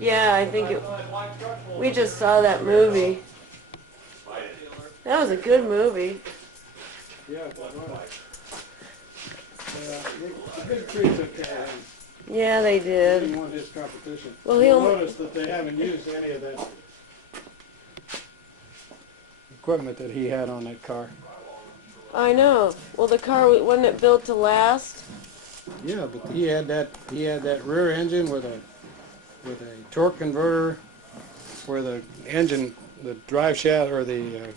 Yeah, I think it. We just saw that movie. That was a good movie. Yeah, it was. The big three took care of him. Yeah, they He did. didn't want his competition. Well, You'll he'll notice that they haven't used any of that equipment that he had on that car. I know. Well, the car wasn't it built to last? Yeah, but he had that rear engine with a torque converter, where the engine, the drive shaft or the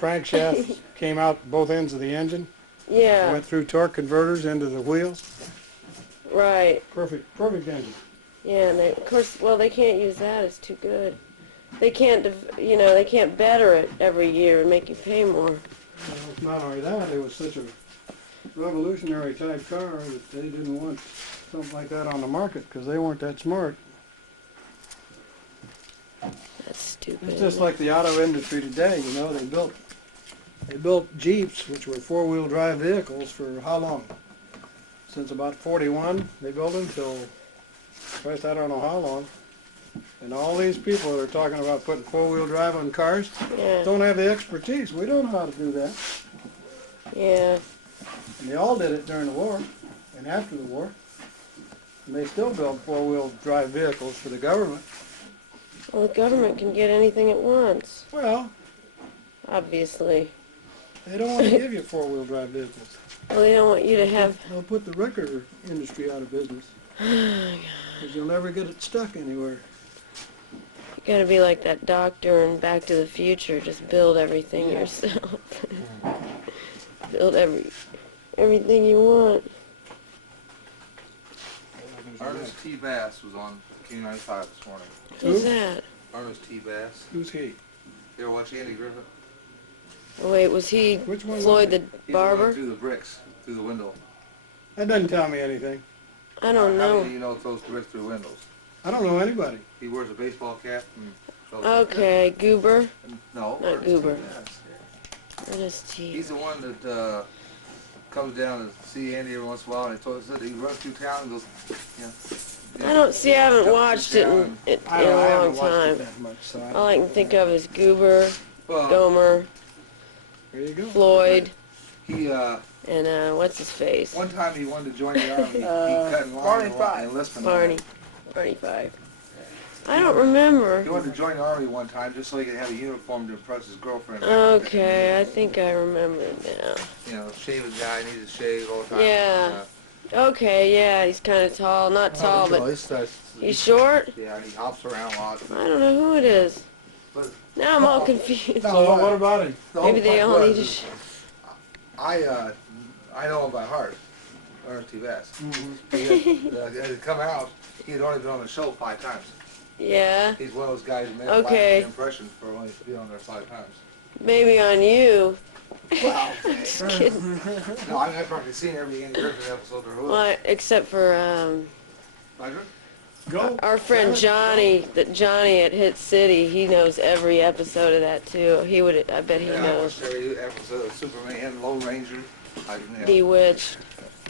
crankshaft came out both ends of the engine. Yeah. Went through torque converters into the wheels. Right. Perfect engine. Yeah, and of course, well, they can't use that. It's too good. They can't, they can't better it every year and make you pay more. Well, it's not only that, it was such a revolutionary type car that they didn't want something like that on the market because they weren't that smart. That's stupid. It's just like the auto industry today, they built Jeeps, which were four-wheel drive vehicles, for how long? Since about 41, they built them till, Christ, I don't know how long. And all these people that are talking about putting four-wheel drive on cars don't have the expertise. We don't know how to do that. Yeah. And they all did it during the war and after the war. And they still build four-wheel drive vehicles for the government. Well, the government can get anything it wants. Well, obviously. They don't want to give you four-wheel drive vehicles. Well, they don't want you to have... They'll put the record industry out of business. Because you'll never get it stuck anywhere. You gotta be like that doctor in Back to the Future. Just build everything yourself. Build everything you want. Ernest T. Bass was on Q95 this morning. Who's that? Ernest T. Bass. Who's he? You ever watch Andy Griffith? Oh, wait, was he Floyd the barber? He's the one through the bricks, through the window. That doesn't tell me anything. I don't know. How many do you know throws bricks through windows? I don't know anybody. He wears a baseball cap and throws okay, Goober? No, not Ernest Goober. T. Bass. Ernest T. He's the one that comes down to see Andy every once in a while, and he runs through town and goes, I haven't watched it in a long time. All I can think of is Goober, Gomer, there you go. Floyd, and what's his face? One time he wanted to join the army. He cut in line and enlistment. Barney Five. I don't remember. He wanted to join the army one time just so he could have a uniform to impress his girlfriend. Okay, I think I remember it now. You know, shaving guy, needs to shave all the time. Yeah. Okay, yeah, he's kind of tall. Not tall, but he's short? Yeah, he hops around a lot. I don't know who it is. Now I'm all confused. So what about him? Maybe they all need to... I know him by heart, Ernest T. Bass. Mm-hmm. He had come out, he had only been on the show 5 times. Yeah. He's one of those guys who made a lasting impression for only being on there 5 times. Maybe on you. Well, just kidding. No, I've probably seen every Andy Griffith episode or who. Well, except for our friend Johnny, Johnny at Hit City. He knows every episode of that too. I bet he knows. I watched every episode of Superman, Lone Ranger, Bewitched.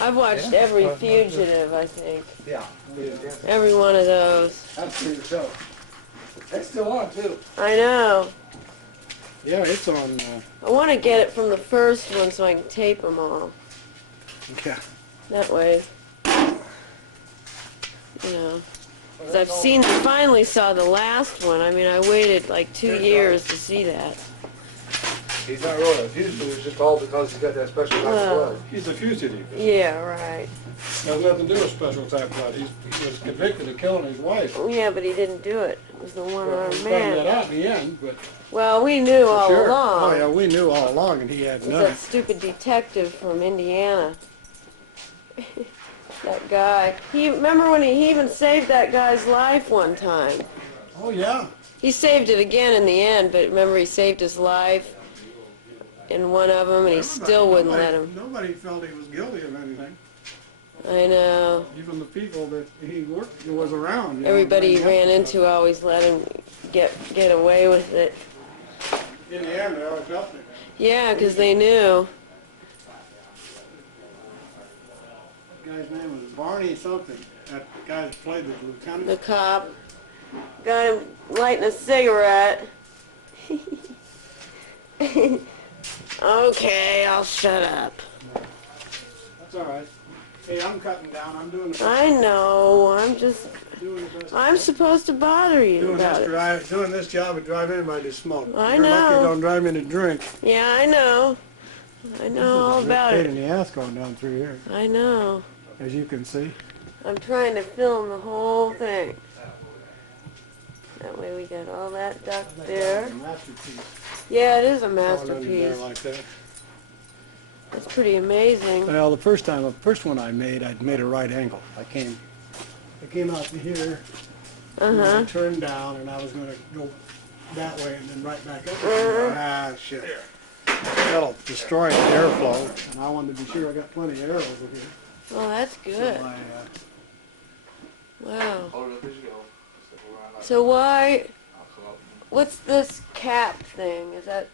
I've watched every Fugitive, I think. Yeah. Every one of those. That's the show. It's still on too. I know. Yeah, it's on. I want to get it from the first one so I can tape them all. Yeah. That way. Because I finally saw the last one. I mean, I waited like 2 years to see that. He's not really a fugitive, it's just all because he's got that special type of blood. He's a fugitive. Yeah, right. Has nothing to do with special type of blood. He was convicted of killing his wife. Yeah, but he didn't do it. It was the one-armed We man. found that out in the end, but... Well, we knew all along. Oh, yeah, we knew all along, and he had none. That stupid detective from Indiana. That guy. Remember when he even saved that guy's life one time? Oh, yeah. He saved it again in the end, but remember he saved his life in one of them, and he still wouldn't let him. Nobody felt he was guilty of anything. I know. Even the people that he was around. Everybody he ran into always let him get away with it. In the end, they always helped him. Yeah, because they knew. The guy's name was Barney something. That guy that played the lieutenant. The cop. Got him lighting a cigarette. Okay, I'll shut up. That's all right. Hey, I'm cutting down. I'm doing the I know. doing the best. I'm supposed to bother you Doing about it. doing this job would drive anybody to smoke. I You're lucky know. it don't drive me to drink. Yeah, I know. I know all about Pain in it. the ass going down through here, I know. as you can see. I'm trying to film the whole thing. That way we got all that duck there. Masterpiece. Yeah, it is a Going under there masterpiece. like that. It's pretty amazing. Well, the first one I made, I'd made a right angle. I came out to here, and I Uh-huh. turned down, and I was going to go that way and then right back up. Ah, shit. That'll destroy the airflow, and I wanted to be sure I got plenty of air over here. Well, that's good. So Wow. Hold it up as you go. So why, I'll come up. what's this cap thing? Is that,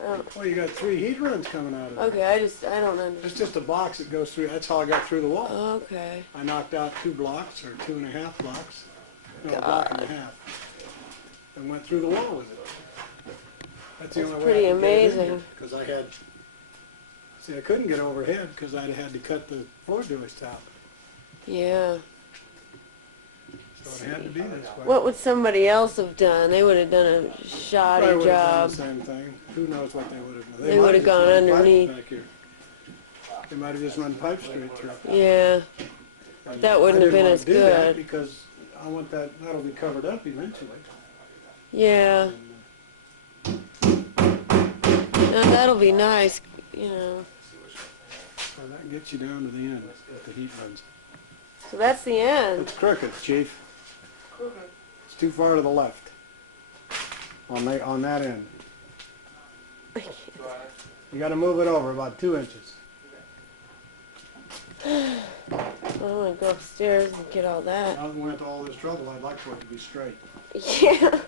well, you got 3 heat runs coming out of it. okay, I don't It's understand. just a box that goes through. That's how I got through the wall. Okay. I knocked out 2 blocks, or 2.5 blocks. No, a block and a half. And went through the wall with it. That's the That's only pretty way I could get it in amazing. here, because I had, see, I couldn't get overhead because I had to cut the floor joist out. Yeah. So it had to be this way. What would somebody else have done? They would have done a Probably shoddy would have done job. the same thing. Who knows what they would have done. They might would have just gone run pipes underneath. back here. They might have just run pipe straight through. Yeah. That wouldn't have been as I didn't want to do that good. because I want that'll be covered up eventually. Yeah. Now that'll be nice, you know. So that gets you down to the end with the heat runs. So that's the end. It's crooked, Chief. It's too far to the left on that end. You got to move it over about 2 inches. I want to go upstairs and get all that. I went to all this trouble. I'd like for it to be straight. Yeah.